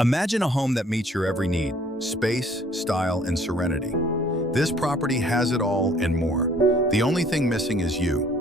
Imagine a home that meets your every need: space, style, and serenity. This property has it all and more. The only thing missing is you.